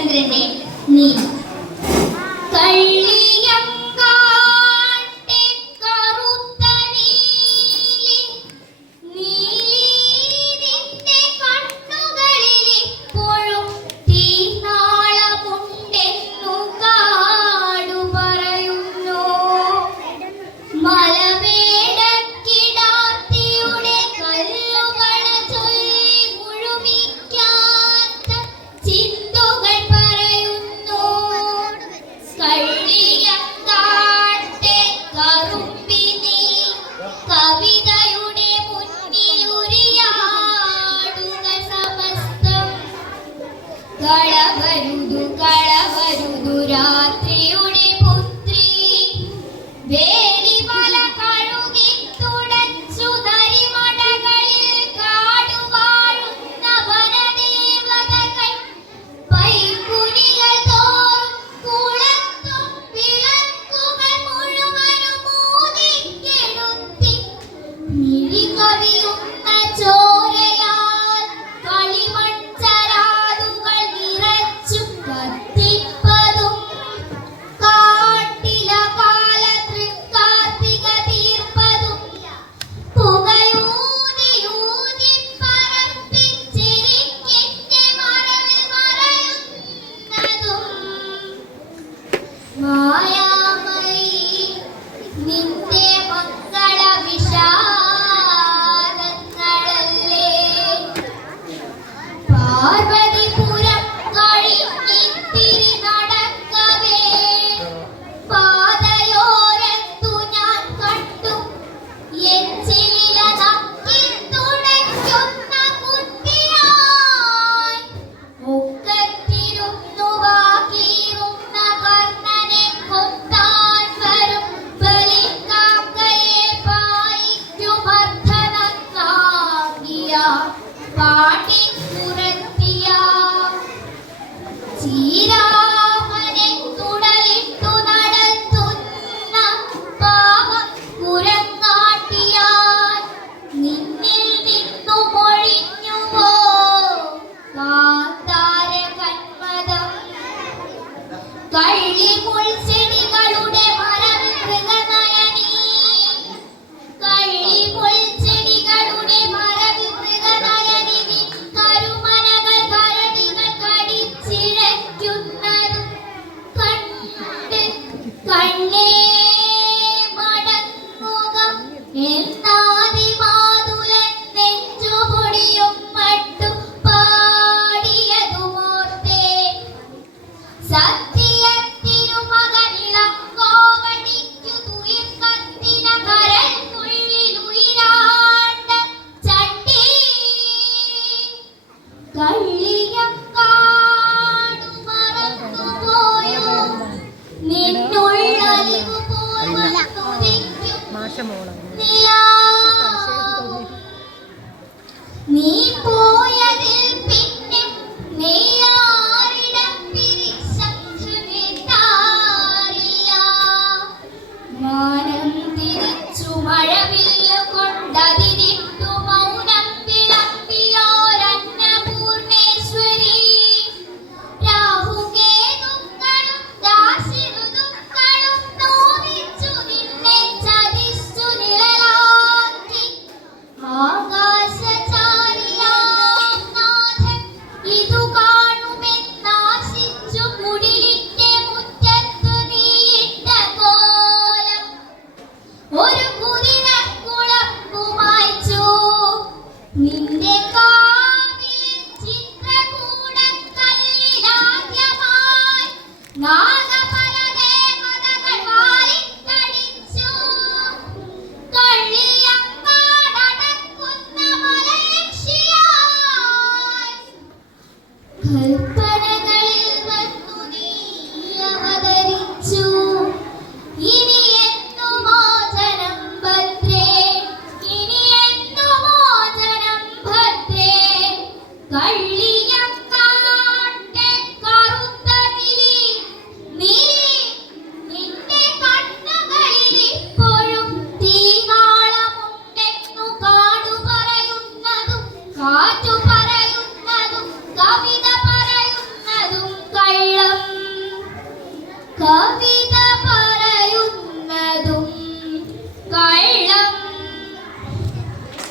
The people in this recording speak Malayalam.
ചന്ദ്രന്റെ നീ കളവരുതു രാത്രിയുടെ പുത്രി വേലിമല കഴുകി തുടച്ചു നരിമടകളിൽ കാടുവാഴുന്ന വനദേവതകൾ പൈക്കുനികൾ തോറും കുളത്തും വിളക്കുകൾ മുഴുവനും ഊതിക്കെടുത്തി മിഴി കവിയുന്ന ചോരയാൽ കളിമൺചരാതുകൾ നിറച്ചു കത്തിപ്പതും കാട്ടില കാല തൃക്കാർത്തിക തീർപ്പതും പുകയൂതി ഊതി പറപ്പിച്ചിരിക്കെന്റെ മറവിൽ മറയുന്നതും മായാമയി നിന്റെ മക്കള വിഷാദങ്ങളല്ലേ പാർവതിപുരം കഴിഞ്ഞിത്തിരി നടക്കവേ പാതയോരത്തു ഞാൻ കണ്ടു എച്ചിലില നക്കി തുടയ്ക്കുന്ന കുട്ടിയായി മുക്കത്തിരുന്നു വാകീറുന്ന കർണനെ കൊത്താൻ വരും ബലിക്കാക്കയെ പായിക്കു മർദ്ദനത്താകിയ പാട്ടിക്കുറത്തിയ ശ്രീരാമനെ തുടലിട്ടു നടത്തുന്ന പാപം കുരങ്ങാട്ടിയാൽ നിന്നിൽ നിന്നു മൊഴിഞ്ഞുവോ കാന്താര കന്മദം കള്ളിമുൾച്ചെടികളുടെ മറവിൽ മൃഗനയനീ കള്ളിമുൾച്ചെടികളുടെ മറവിൽ മൃഗനയനി നിൻ കരുമനകൾ കരടികൾ കടിച്ചിഴയ്ക്കുന്നതും കണ്ട് കണ്ണേ മടങ്ങുക എന്നാദിമാതുലൻ നെഞ്ചുപൊടിയും മട്ടു പാടിയതുമോർത്തേ സത്യത്തിരുമകനിളം കോവടിക്കു തുയിർക്കത്തിന കരൾക്കുള്ളിൽ ഉയിരാണ്ട ചണ്ടി കള്ളിയക്കാടു മറന്നുപോയോ നിന്നുള്ളലിവു പോലും തുതിക്കും നിലാവു നീ പോയതിൽ പിന്നെ നെയ്യാറിടം പിരിശംഖുമേറ്റാറില്ല മാനം തിരിച്ചു മഴവില്ല് കൊണ്ടതിരിട്ടു മൗനം വിളമ്പിയോരന്നപൂർണേശ്വരി രാഹുകേതുക്കളും ദാശിരുതുക്കളും നോവിച്ചു നിന്നെ ചതിച്ചു നിഴലാക്കി ആകാശചാരിയാം നാഥൻ ഇതു കാണുമെന്നാശിച്ചു കുടിലിന്റെ മുറ്റത്തു നീയിട്ട കോലം ഒരു കുതിരക്കുളമ്പുമായ്ച്ചു നിന്റെ കാവിൽ ചിത്രകൂടക്കല്ലിലാദ്യമായി നാഗഫലദേവതകൾ വാരിക്കടിച്ചു കള്ളിയങ്കാടടക്കുന്ന മലയക്ഷിയായി കൽപ്പനകളിൽ വന്നു നീ അവതരിച്ചു ഇനി എന്നു മോചനം ഭദ്രേ ഇനി എന്നു മോചനം ഭദ്രേ കള്ളിയങ്കാട്ടെ കറുത്ത കിളി കള്ളം